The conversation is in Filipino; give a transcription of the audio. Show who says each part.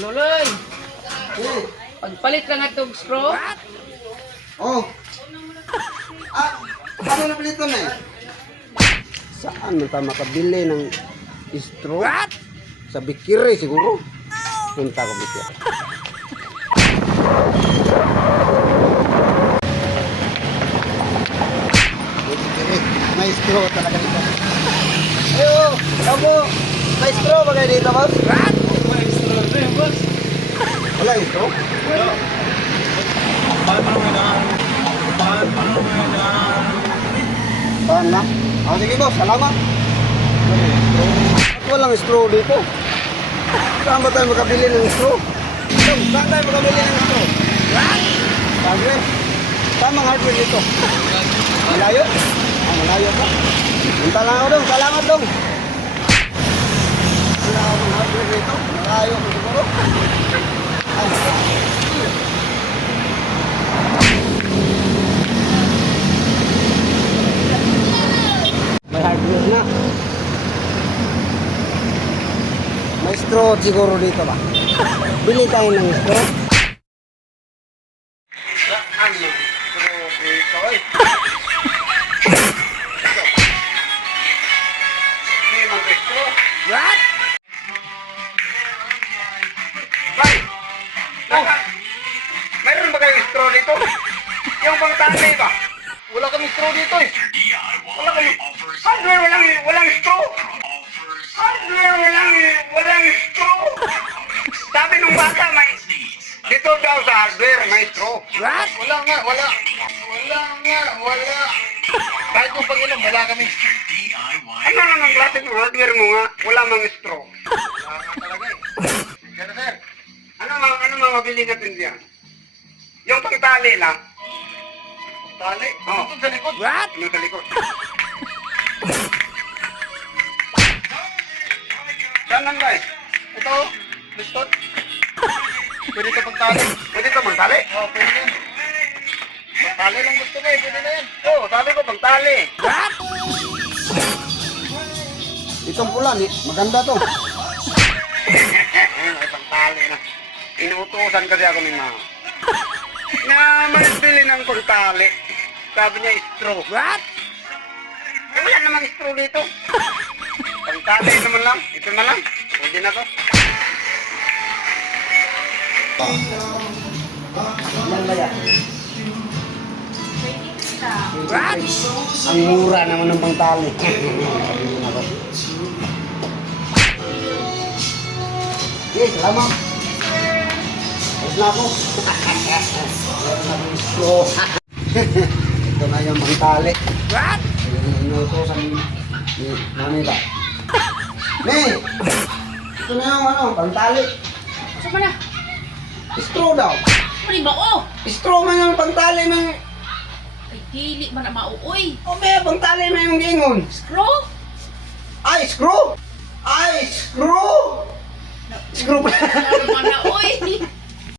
Speaker 1: Luloy,
Speaker 2: Eh,
Speaker 1: pagpalit lang itong straw.
Speaker 2: oh. Ah, paano na na eh? Saan mo tayo makabili ng straw? Sa Bikiri siguro. Punta ko Bikiri. Straw talaga dito. Ayo, kamu. May straw ba kayo dito, boss? Wala yung straw? Saan na? Oh, sige boss, salamat. Walang straw dito. Saan ba tayo makabili ng straw? Saan tayo makabili ng straw? Saan mga hardware dito? Malayo? Ah, malayo pa. Punta lang ako dong, salamat dong. Wala akong hardware dito. Malayo ko siguro. Ay, May hardware na. May straw siguro dito ba? Bili tayo ng straw. What? Bay! Oh! Mayroon ba kayong straw dito? Yung bang tanay ba? Wala kami straw dito eh. Wala kami. Hardware walang walang daw sa hardware may straw. What? Wala nga, wala. Wala nga, wala. Kahit kung pag-inom, wala kami. Ano lang ang klase ng hardware mo nga? Wala mang straw. Wala nga talaga eh. Sir, sir. Ano mga, ano mga mabili natin diyan? Yung pangtali lang. Tali? Oo. Ito sa likod. What? Yung sa likod. Saan lang guys? Ito, listot. Pwede ito pagtali. Pwede ito pagtali? Oo, pwede yan. Pagtali lang gusto mo eh, pwede na yan. Oo, sabi ko pagtali. What? Itong pula, maganda to. Ay, pagtali na. Inuutosan kasi ako ni mama. Na magbili ng pagtali. Sabi niya, straw. What? Wala namang straw dito. Pagtali naman lang. Ito na lang. Pwede na to. Yan ba yan? What? Ang mura naman ng pangtali. Okay, salamat. Ayos na ako. Ito na yung pangtali. What? Inuutosan ni Mami ba? Ne! Ito na yung ano, pangtali.
Speaker 1: Saan na?
Speaker 2: Straw daw.
Speaker 1: Ano ba oh?
Speaker 2: Straw man yung pangtali man.
Speaker 1: Ay, dili man na mauoy.
Speaker 2: O may pangtali man yung gingon.
Speaker 1: Screw?
Speaker 2: Ay, screw! Ay, screw! Screw pa.
Speaker 1: Ano man na oy?